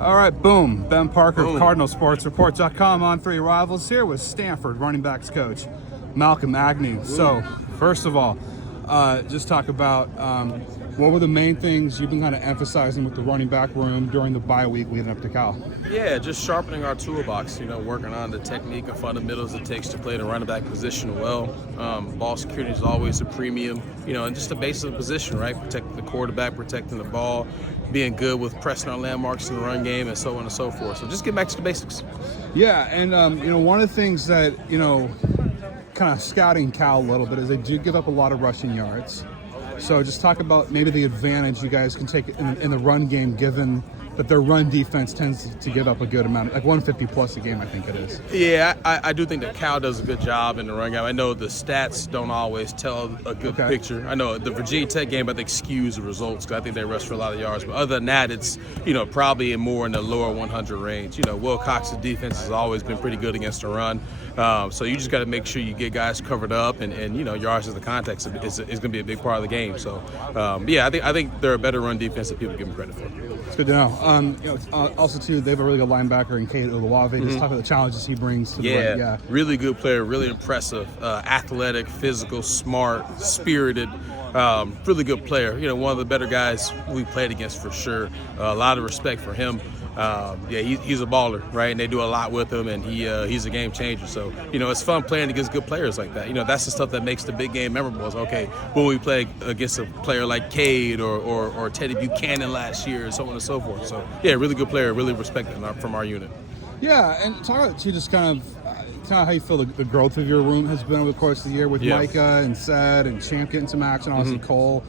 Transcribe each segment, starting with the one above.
All right, boom. Ben Parker of CardinalSportsReport.com on 3 Rivals here with Stanford running backs coach Malcolm Agnew. So, first of all, just talk about what were the main things you've been kind of emphasizing with the running back room during the bye week leading up to Cal? Yeah, just sharpening our toolbox, working on the technique and fundamentals it takes to play the running back position well. Ball security is always a premium, and just the base of the position, right? Protecting the quarterback, protecting the ball, being good with pressing our landmarks in the run game, and so on and so forth. So just get back to the basics. Yeah, and one of the things that, kind of scouting Cal a little bit is they do give up a lot of rushing yards. So just talk about maybe the advantage you guys can take in the run game, given that their run defense tends to give up a good amount, like 150 plus a game, I think it is. Yeah, I do think that Cal does a good job in the run game. I know the stats don't always tell a good picture. I know the Virginia Tech game, I think, skews the results because I think they rush for a lot of yards. But other than that, it's, probably more in the lower 100 range. Will Cox's defense has always been pretty good against the run. So you just got to make sure you get guys covered up and yards as the context is going to be a big part of the game. So, I think they're a better run defense than people give them credit for. It's good to know. Also, too, they have a really good linebacker in Kate Oluwave. Just talk about the challenges he brings to the run. Yeah, really good player, really impressive, athletic, physical, smart, spirited. Really good player. One of the better guys we played against for sure. A lot of respect for him. He's a baller, right? And they do a lot with him, and he's a game changer. So, it's fun playing against good players like that. That's the stuff that makes the big game memorable. Is, okay, will we play against a player like Cade or Teddy Buchanan last year, and so on and so forth. So, really good player, really respected from our unit. Yeah, and talk about, too, just kind of how you feel the growth of your room has been over the course of the year with Micah and Sed and Champ getting some action, obviously Cole.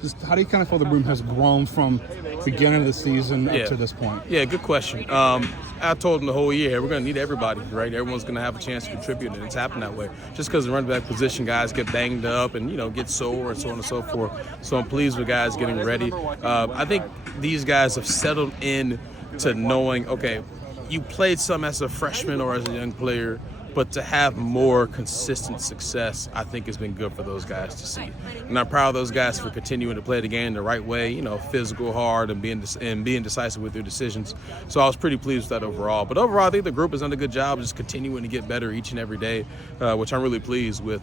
Just how do you kind of feel the room has grown from beginning of the season up to this point? Yeah, good question. I told them the whole year, we're going to need everybody, right? Everyone's going to have a chance to contribute, and it's happened that way. Just because the running back position guys get banged up and, get sore and so on and so forth. So I'm pleased with guys getting ready. I think these guys have settled in to knowing, okay, you played some as a freshman or as a young player, but to have more consistent success, I think has been good for those guys to see. And I'm proud of those guys for continuing to play the game the right way, physical, hard, and being decisive with their decisions. So I was pretty pleased with that overall. But overall, I think the group has done a good job just continuing to get better each and every day, which I'm really pleased with.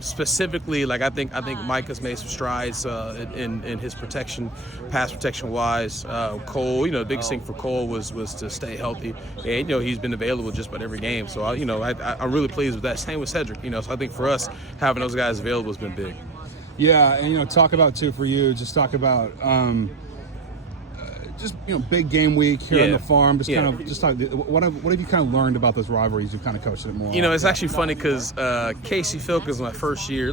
Specifically, I think Mike has made some strides in his protection, pass protection wise. Cole, the biggest thing for Cole was to stay healthy, and he's been available just about every game. So I'm really pleased with that. Same with Cedric, so I think for us having those guys available has been big. Yeah, and talk about too for you. Just talk about big game week here on the farm. Just talk. What have you kind of learned about those rivalries? You've kind of coached it more. It's actually funny because Casey Filkins my first year.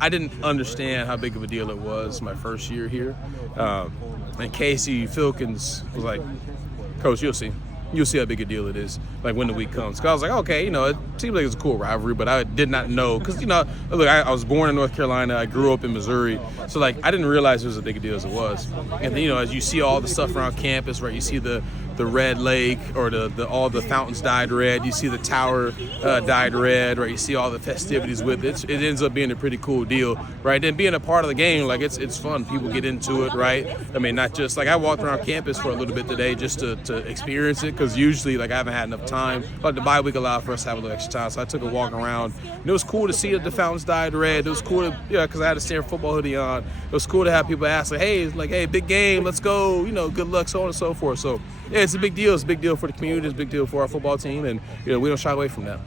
I didn't understand how big of a deal it was my first year here, and Casey Filkins was like, "Coach, you'll see." You'll see how big a deal it is, when the week comes. Because I was like, okay, it seems like it's a cool rivalry, but I did not know. Because, look, I was born in North Carolina. I grew up in Missouri. So, I didn't realize it was as big a deal as it was. And then, as you see all the stuff around campus, right, you see the red lake or all the fountains dyed red. You see the tower dyed red, right? You see all the festivities with it. It ends up being a pretty cool deal, right? And being a part of the game, it's fun. People get into it, right? I mean, not just, I walked around campus for a little bit today just to experience it, because usually, I haven't had enough time. But the bye week allowed for us to have a little extra time, so I took a walk around. And it was cool to see that the fountains dyed red. It was cool to, because I had a Stanford football hoodie on. It was cool to have people ask, hey, big game, let's go, good luck, so on and so forth. So, yeah, it's a big deal. It's a big deal for the community. It's a big deal for our football team, and we don't shy away from that.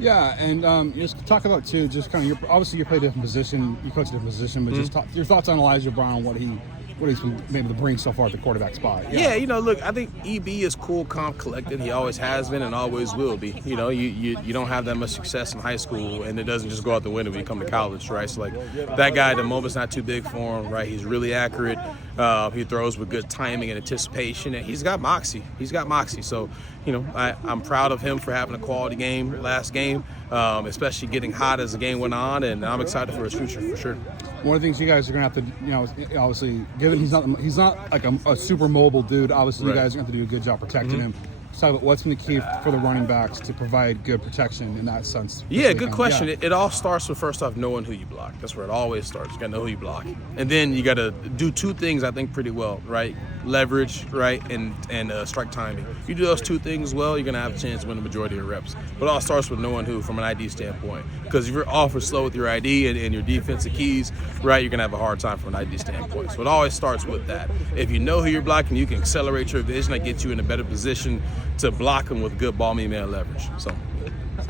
Yeah, and just talk about too, just kind of obviously you play a different position, you coach a different position, but just your thoughts on Elijah Brown and what he's been able to bring so far at the quarterback spot. Yeah, look, I think EB is cool, calm, collected. He always has been and always will be. You don't have that much success in high school, and it doesn't just go out the window when you come to college, right? So, that guy, the moment's not too big for him, right? He's really accurate. He throws with good timing and anticipation, and he's got moxie. So, I'm proud of him for having a quality game last game, especially getting hot as the game went on, and I'm excited for his future for sure. One of the things you guys are going to have to, obviously, given he's not like a super mobile dude, obviously you guys are going to have to do a good job protecting him. talk about what's been the key for the running backs to provide good protection in that sense. Yeah, good question. Yeah. It all starts with, first off, knowing who you block. That's where it always starts. You got to know who you block. And then you got to do two things, I think, pretty well, right? Leverage, right, and strike timing. If you do those two things well, you're going to have a chance to win the majority of reps. But it all starts with knowing who from an ID standpoint. Because if you're off or slow with your ID and your defensive keys, right, you're going to have a hard time from an ID standpoint. So it always starts with that. If you know who you're blocking, you can accelerate your vision. That gets you in a better position to block them with good ball-man leverage. So.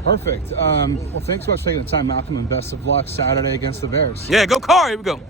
Perfect. Well, thanks so much for taking the time, Malcolm, and best of luck Saturday against the Bears. Yeah, go Car. Here we go.